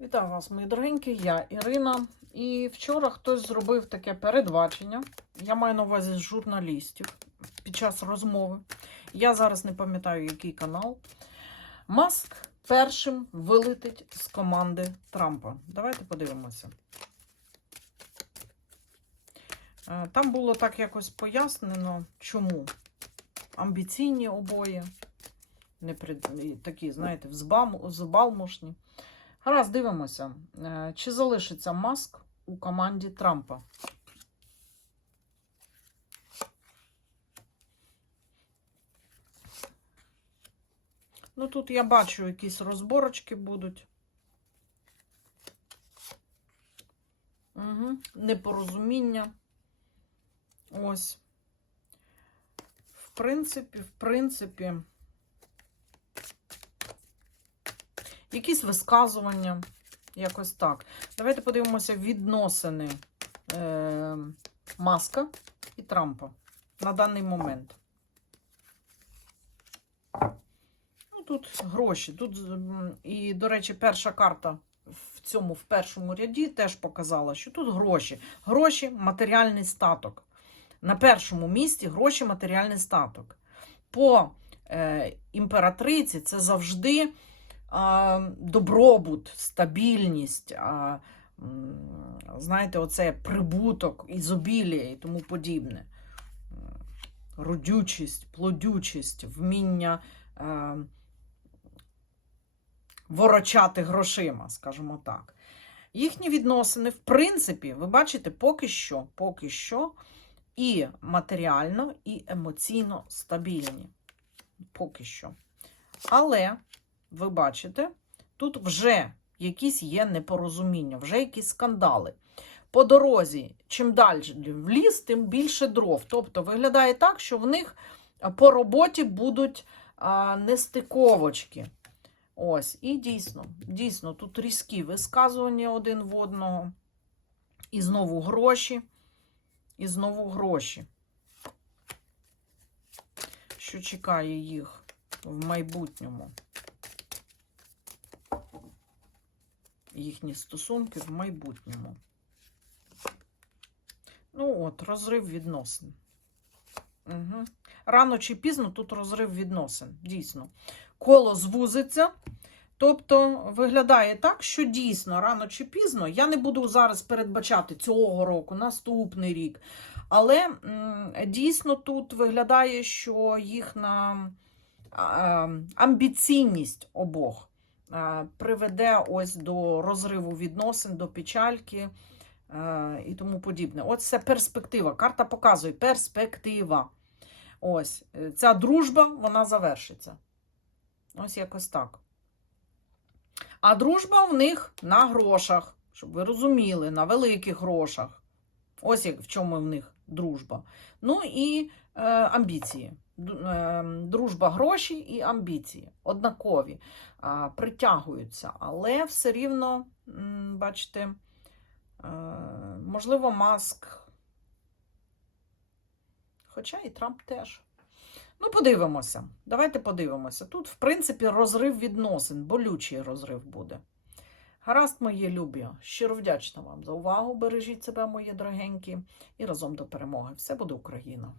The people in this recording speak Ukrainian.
Вітаю вас, мої дорогенькі, я Ірина. І вчора хтось зробив таке передбачення. Я маю на увазі з журналістів під час розмови. Я зараз не пам'ятаю, який канал. Маск першим вилетить з команди Трампа. Давайте подивимося. Е, Там було так якось пояснено, чому амбіційні обоє, не і такі, знаєте, взбалмошні. Гаразд, дивимося, Е, чи залишиться маск у команді Трампа. Ну, тут я бачу, якісь розборочки будуть. Угу. Непорозуміння. Ось. В принципі, в принципі, якісь висказування, якось так. Давайте подивимося відносини е, Маска і Трампа на даний момент. Ну, тут гроші. Тут, і, до речі, перша карта в цьому в першому ряді теж показала, що тут гроші. Гроші, матеріальний статок. На першому місці гроші, матеріальний статок. По е, імператриці це завжди добробут, стабільність, знаєте, оце прибуток, ізобілія і тому подібне. Родючість, плодючість, вміння е, ворочати грошима, скажімо так. Їхні відносини, в принципі, ви бачите, поки що, поки що і матеріально, і емоційно стабільні. Поки що. Але ви бачите, тут вже якісь є непорозуміння, вже якісь скандали. По дорозі, чим далі в ліс, тим більше дров. Тобто виглядає так, що в них по роботі будуть а, нестиковочки. Ось, і дійсно, дійсно, тут різкі висказування один в одного. І знову гроші, і знову гроші. Що чекає їх в майбутньому? Їхні стосунки в майбутньому. Ну от, розрив відносин. Угу. Рано чи пізно тут розрив відносин, дійсно. Коло звузиться. Тобто виглядає так, що дійсно рано чи пізно, я не буду зараз передбачати цього року, наступний рік. Але дійсно тут виглядає, що їхня а, амбіційність обох приведе ось до розриву відносин, до печальки е, і тому подібне. Ось це перспектива. Карта показує перспектива. Ось е, ця дружба вона завершиться. Ось якось так. А дружба в них на грошах, щоб ви розуміли, на великих грошах. Ось як в чому в них дружба. Ну і е, амбіції. Д- е, Дружба, гроші і амбіції однакові, притягуються, але все рівно, бачите, е, можливо, маск. Хоча і Трамп теж. Ну, подивимося. Давайте подивимося. Тут, в принципі, розрив відносин, болючий розрив буде. Гаразд, мої любі, щиро вдячна вам за увагу. Бережіть себе, мої дорогенькі, і разом до перемоги. Все буде Україна!